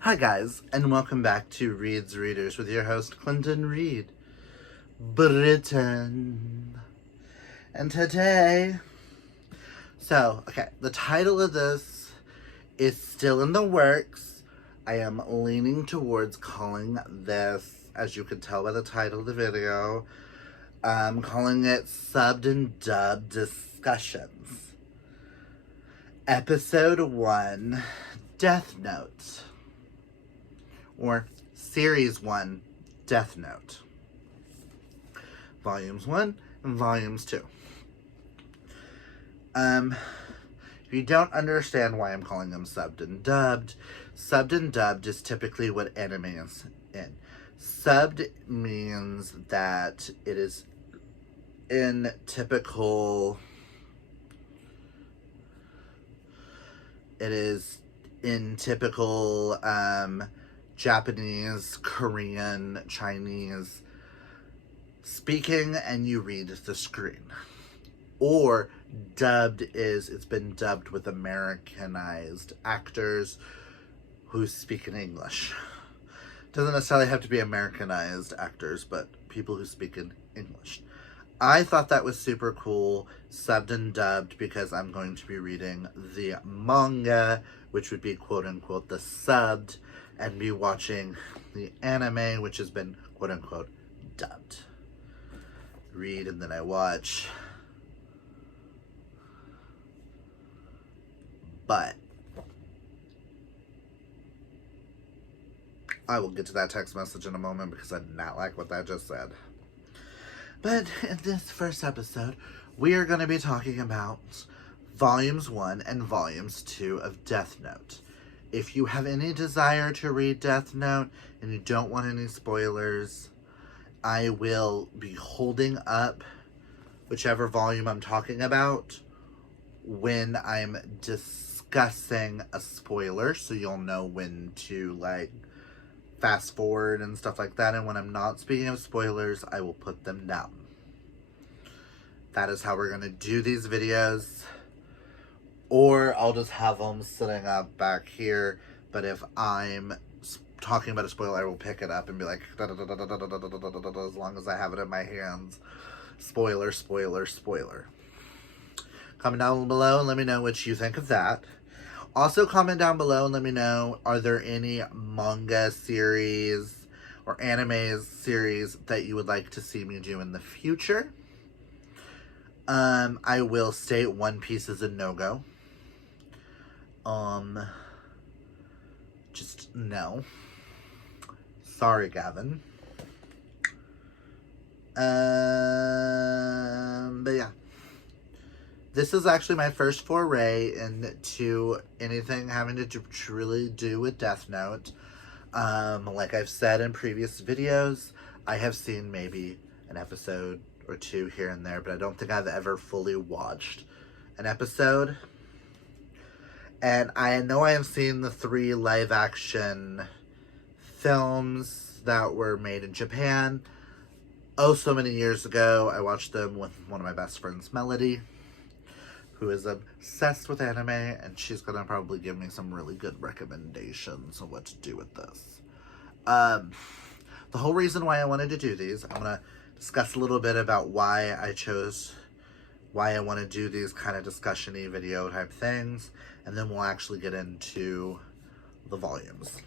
Hi guys, and welcome back to Reed's Readers with your host Clinton Reed, Britain. And today, the title of this is still in the works. I am leaning towards calling this, as you can tell by the title of the video, calling it Subbed and Dubbed Discussions. Episode 1, Deathnote. Or Series 1, Deathnote. Volumes 1 and Volumes 2. If you don't understand why I'm calling them subbed and dubbed is typically what anime is in. Subbed means that it is in typical... Japanese, Korean, Chinese speaking, and you read the screen. Or dubbed is, it's been dubbed with Americanized actors who speak in English. Doesn't necessarily have to be Americanized actors, but people who speak in English. I thought that was super cool, subbed and dubbed, because I'm going to be reading the manga, which would be quote-unquote the subbed, and be watching the anime, which has been quote-unquote dubbed. Read and then I watch. But I will get to that text message in a moment because I did not like what that just said. But in this first episode, we are going to be talking about Volumes 1 and Volumes 2 of Deathnote. If you have any desire to read Deathnote and you don't want any spoilers, I will be holding up whichever volume I'm talking about when I'm discussing a spoiler, so you'll know when to, fast forward and stuff like that. And when I'm not speaking of spoilers, I will put them down. That is how we're going to do these videos. Or I'll just have them sitting up back here. But if I'm talking about a spoiler, I will pick it up and be like, as long as I have it in my hands. Spoiler, spoiler, spoiler. Comment down below and let me know what you think of that. Also comment down below and let me know, are there any manga series or anime series that you would like to see me do in the future? I will state One Piece is a no-go. Just no. Sorry, Gavin. But yeah. This is actually my first foray into anything having to truly do with Deathnote. Like I've said in previous videos, I have seen maybe an episode or two here and there, but I don't think I've ever fully watched an episode. And I know I have seen the 3 live-action films that were made in Japan. Oh, so many years ago. I watched them with one of my best friends, Melody, who is obsessed with anime, and she's going to probably give me some really good recommendations on what to do with this. The whole reason why I wanted to do these, I'm going to discuss a little bit about why I want to do these kind of discussion-y video type things, and then we'll actually get into the volumes.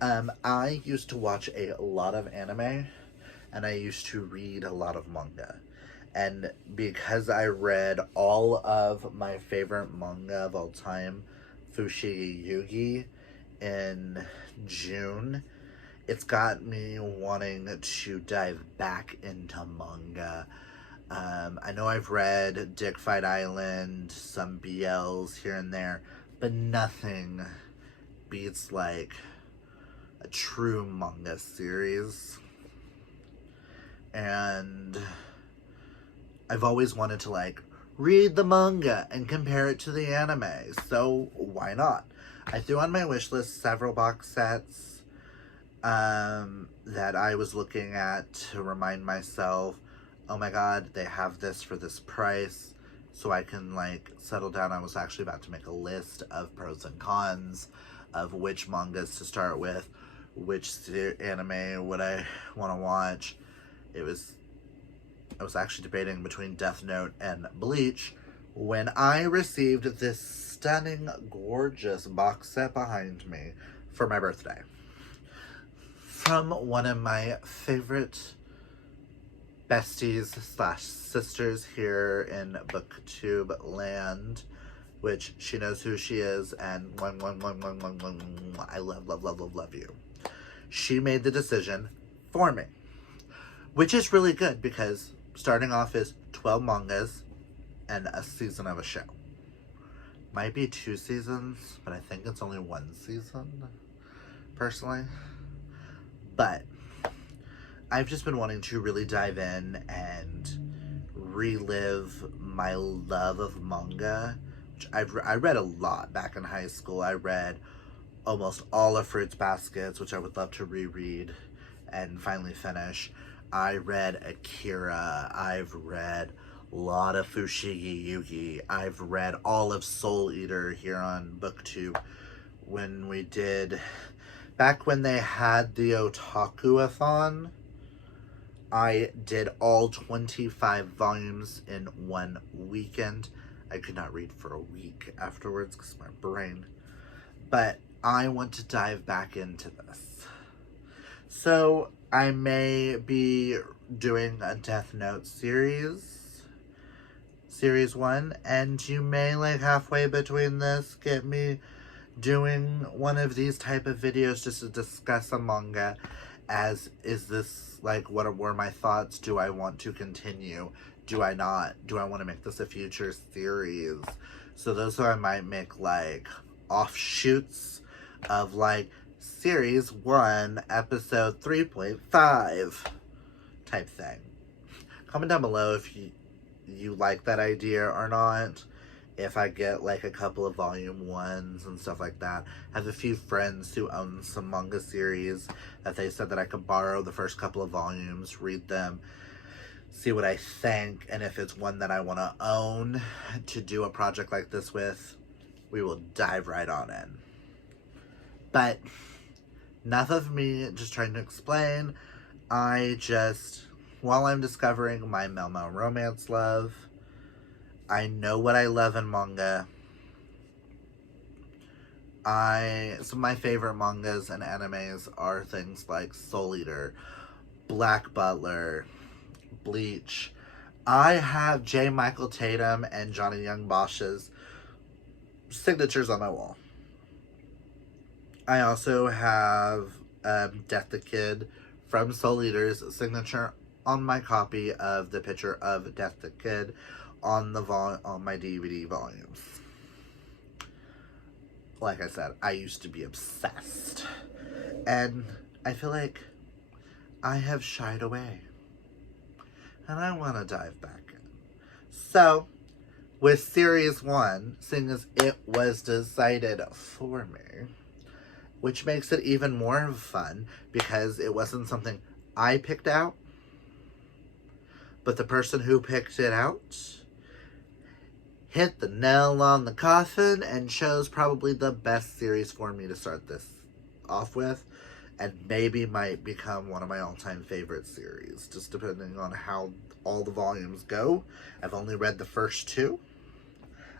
I used to watch a lot of anime, and I used to read a lot of manga. And because I read all of my favorite manga of all time, Fushigi Yugi, in June, it's got me wanting to dive back into manga. I know I've read Dick Fight Island, some BLs here and there, but nothing beats a true manga series. And I've always wanted to read the manga and compare it to the anime, so why not? I threw on my wish list several box sets that I was looking at to remind myself, oh my god, they have this for this price, so I can settle down. I was actually about to make a list of pros and cons of which mangas to start with, which anime would I want to watch. I was actually debating between Death Note and Bleach when I received this stunning, gorgeous box set behind me for my birthday from one of my favorite besties / sisters here in booktube land, which she knows who she is, and I love you. She made the decision for me, which is really good because starting off is 12 mangas and a season of a show. Might be 2 seasons, but I think it's only 1 season, personally. But I've just been wanting to really dive in and relive my love of manga, which I read a lot back in high school. I read almost all of Fruits Baskets, which I would love to reread and finally finish. I read Akira. I've read a lot of Fushigi Yugi. I've read all of Soul Eater here on BookTube. Back when they had the Otaku-a-thon, I did all 25 volumes in one weekend. I could not read for a week afterwards because my brain. But I want to dive back into this. So I may be doing a Death Note series 1, and you may, like, halfway between this, get me doing one of these type of videos just to discuss a manga. Is this, like, what were my thoughts? Do I want to continue? Do I not? Do I want to make this a future series? So those are, I might make, like, offshoots of, like, series 1, episode 3.5 type thing. Comment down below if you like that idea or not. If I get, like, a couple of volume 1s and stuff like that. I have a few friends who own some manga series that they said that I could borrow the first couple of volumes, read them, see what I think, and if it's one that I want to own to do a project like this with, we will dive right on in. But enough of me just trying to explain. While I'm discovering my Melmo romance love, I know what I love in manga. Some of my favorite mangas and animes are things like Soul Eater, Black Butler, Bleach. I have J. Michael Tatum and Johnny Young Bosch's signatures on my wall. I also have Death the Kid from Soul Eater's signature on my copy of the picture of Death the Kid on my DVD volumes. Like I said, I used to be obsessed, and I feel like I have shied away, and I want to dive back in. So, with Series 1, seeing as it was decided for me, which makes it even more fun because it wasn't something I picked out, but the person who picked it out hit the nail on the coffin and chose probably the best series for me to start this off with, and maybe might become one of my all-time favorite series, just depending on how all the volumes go. I've only read the first 2.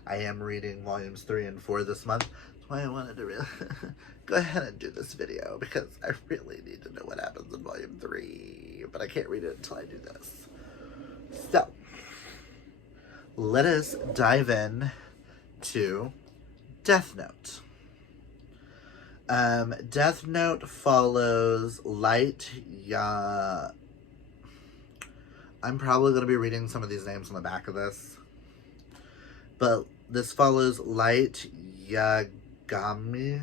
I am reading volumes 3 and 4 this month. That's why I wanted to really go ahead and do this video, because I really need to know what happens in volume 3, but I can't read it until I do this. So, let us dive in to Death Note. Death Note follows I'm probably going to be reading some of these names on the back of this. But this follows Light Yagami.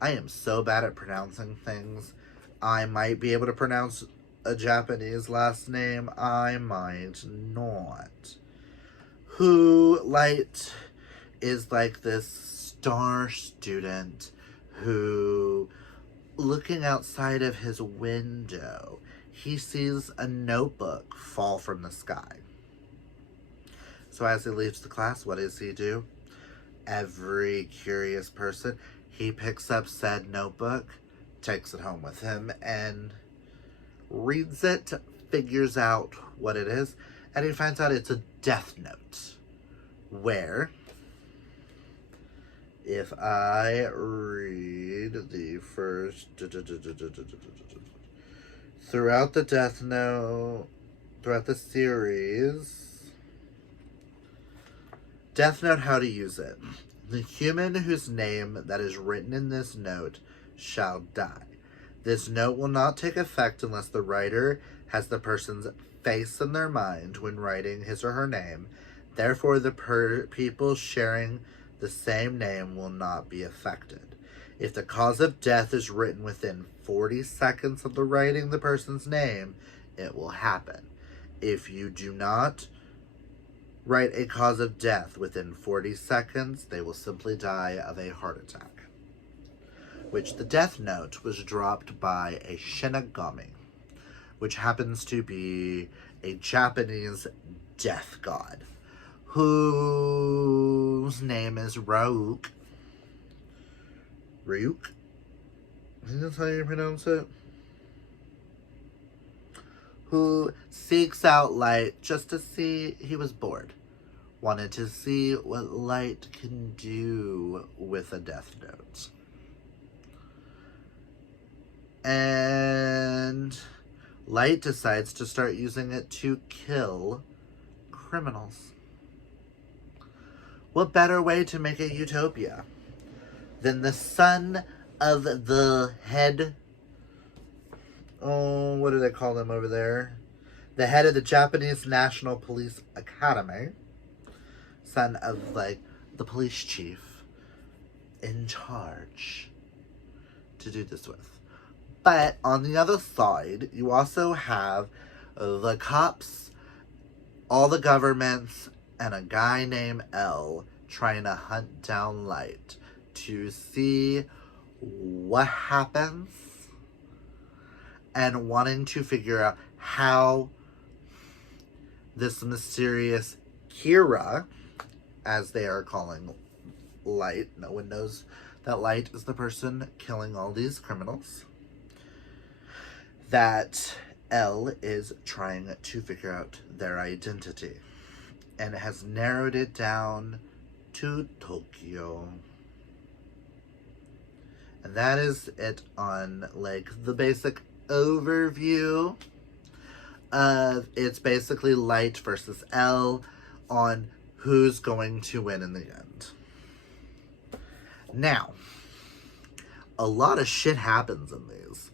I am so bad at pronouncing things. I might be able to pronounce a Japanese last name. I might not. Who, Light, is like this star student who, looking outside of his window, he sees a notebook fall from the sky. So as he leaves the class, what does he do? Every curious person He picks up said notebook, takes it home with him, and reads it, figures out what it is, and he finds out it's a death note. Where, if I read the first... Throughout the Death Note, throughout the series, Death Note, how to use it. The human whose name that is written in this note shall die. This note will not take effect unless the writer has the person's face in their mind when writing his or her name. Therefore, the people sharing the same name will not be affected. If the cause of death is written within 40 seconds of the writing the person's name, it will happen. If you do not write a cause of death within 40 seconds, they will simply die of a heart attack. Which the Death Note was dropped by a Shinigami, which happens to be a Japanese death god, whose name is Ryuk. Ryuk? I think that's how you pronounce it. Who seeks out light just to see, he was bored. Wanted to see what light can do with a death note. And Light decides to start using it to kill criminals. What better way to make a utopia than the son of the head... Oh, what do they call them over there? The head of the Japanese National Police Academy. Son of, like, the police chief in charge to do this with. But on the other side, you also have the cops, all the governments, and a guy named L trying to hunt down Light to see what happens and wanting to figure out how this mysterious Kira, as they are calling Light, no one knows that Light is the person killing all these criminals, that L is trying to figure out their identity and has narrowed it down to Tokyo. And that is it on, like, the basic overview of it's basically Light versus L on who's going to win in the end. Now, a lot of shit happens in these.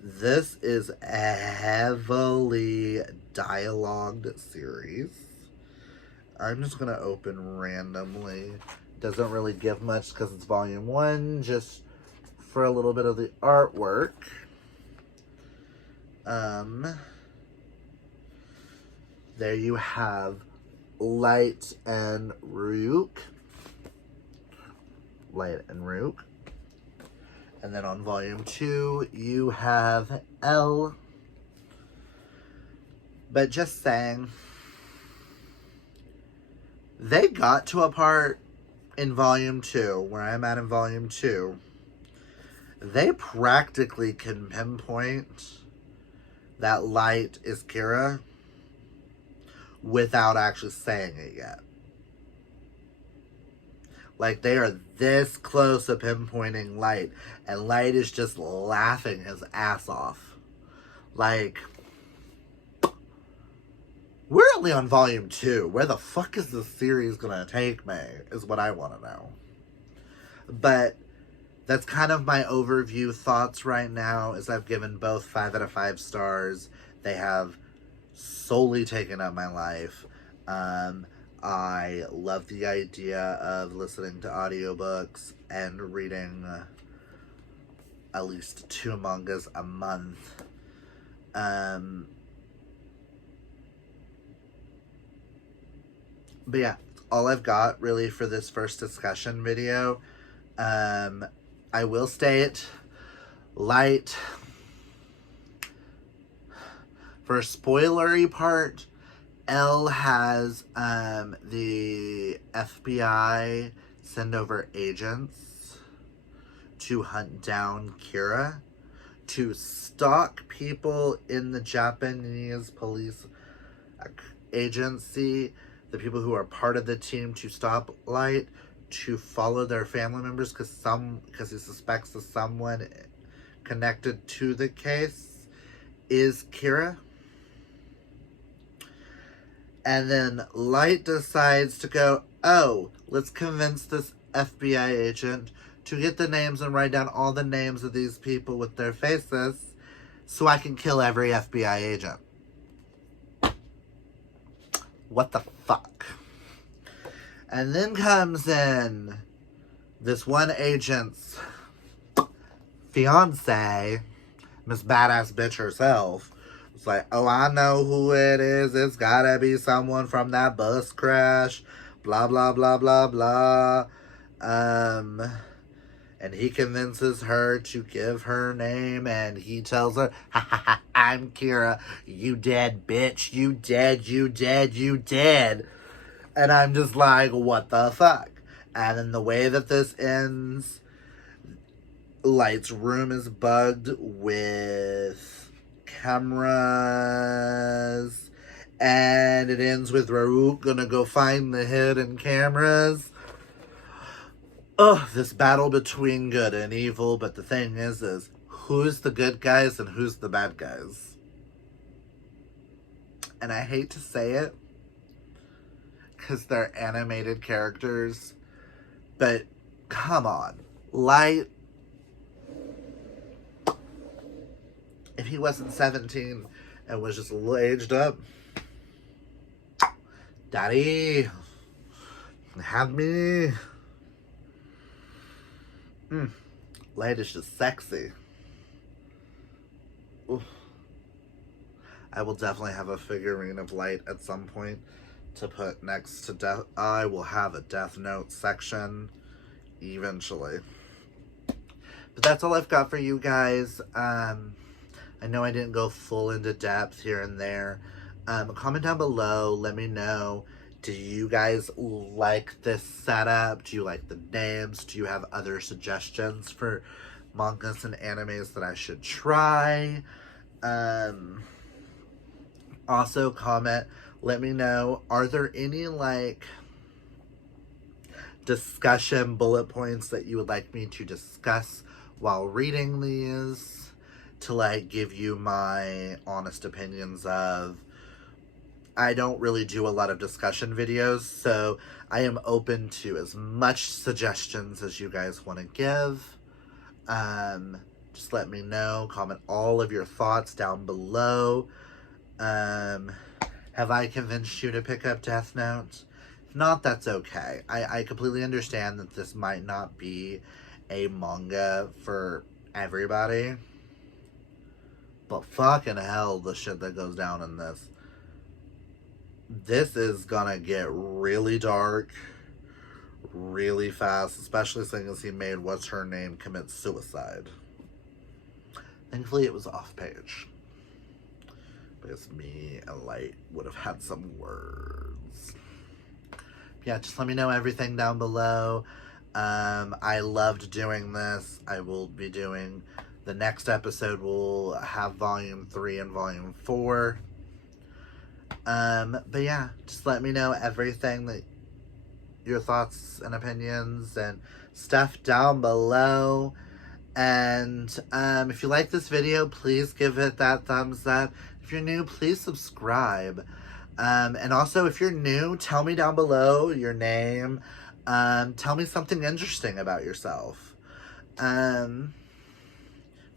This is a heavily dialogued series. I'm just going to open randomly. Doesn't really give much because it's volume 1, just for a little bit of the artwork. There you have Light and Ryuk. Light and Ryuk. And then on volume 2, you have L. But just saying, they got to a part in volume 2, where I'm at in volume 2, they practically can pinpoint that Light is Kira without actually saying it yet. Like, they are this close to pinpointing Light, and Light is just laughing his ass off. Like, we're only on volume 2. Where the fuck is this series gonna take me, is what I want to know. But that's kind of my overview thoughts right now, is I've given both 5 out of 5 stars. They have solely taken up my life. I love the idea of listening to audiobooks and reading at least 2 mangas a month. But yeah, all I've got really for this first discussion video. I will state, Light, for a spoilery part, L has the FBI send over agents to hunt down Kira, to stalk people in the Japanese police agency, the people who are part of the team to stop Light, to follow their family members because he suspects that someone connected to the case is Kira. And then Light decides to go, oh, let's convince this FBI agent to get the names and write down all the names of these people with their faces so I can kill every FBI agent. What the fuck? And then comes in this one agent's fiance, Miss Badass Bitch herself. It's like, oh, I know who it is. It's gotta be someone from that bus crash. Blah, blah, blah, blah, blah. And he convinces her to give her name, and he tells her, ha ha ha, I'm Kira. You dead, bitch. You dead, you dead, you dead. And I'm just like, what the fuck? And then the way that this ends, Light's room is bugged with cameras, and it ends with Raoul gonna go find the hidden cameras. Ugh, this battle between good and evil, but the thing is who's the good guys and who's the bad guys? And I hate to say it, because they're animated characters, but come on. Light, if he wasn't 17 and was just a little aged up, Daddy, have me. Light is just sexy. Oof. I will definitely have a figurine of Light at some point to put next to Death. I will have a Death Note section eventually. But that's all I've got for you guys. I know I didn't go full into depth here and there. Comment down below. Let me know. Do you guys like this setup? Do you like the names? Do you have other suggestions for mangas and animes that I should try? Also, comment. Let me know. Are there any, like, discussion bullet points that you would like me to discuss while reading these? To, like, give you my honest opinions of. I don't really do a lot of discussion videos, so I am open to as much suggestions as you guys want to give. Just let me know. Comment all of your thoughts down below. Have I convinced you to pick up Death Note? If not, that's okay. I completely understand that this might not be a manga for everybody. But fucking hell, the shit that goes down in this. This is gonna get really dark really fast, especially since he made what's-her-name commit suicide. Thankfully, it was off-page. Because me and Light would have had some words. Yeah, just let me know everything down below. I loved doing this. I will be doing... The next episode will have Volume 3 and Volume 4. But yeah, just let me know everything that your thoughts and opinions and stuff down below. And if you like this video, please give it that thumbs up. If you're new, please subscribe. And also, if you're new, tell me down below your name. Tell me something interesting about yourself. If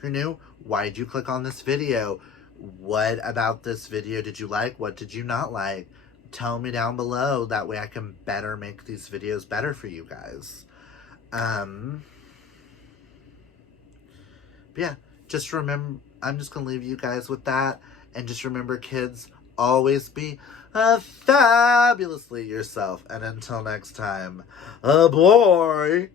you're new, why did you click on this video? What about this video did you like? What did you not like? Tell me down below. That way I can better make these videos better for you guys. But yeah, just remember, I'm just going to leave you guys with that. And just remember, kids, always be fabulously yourself. And until next time, boy.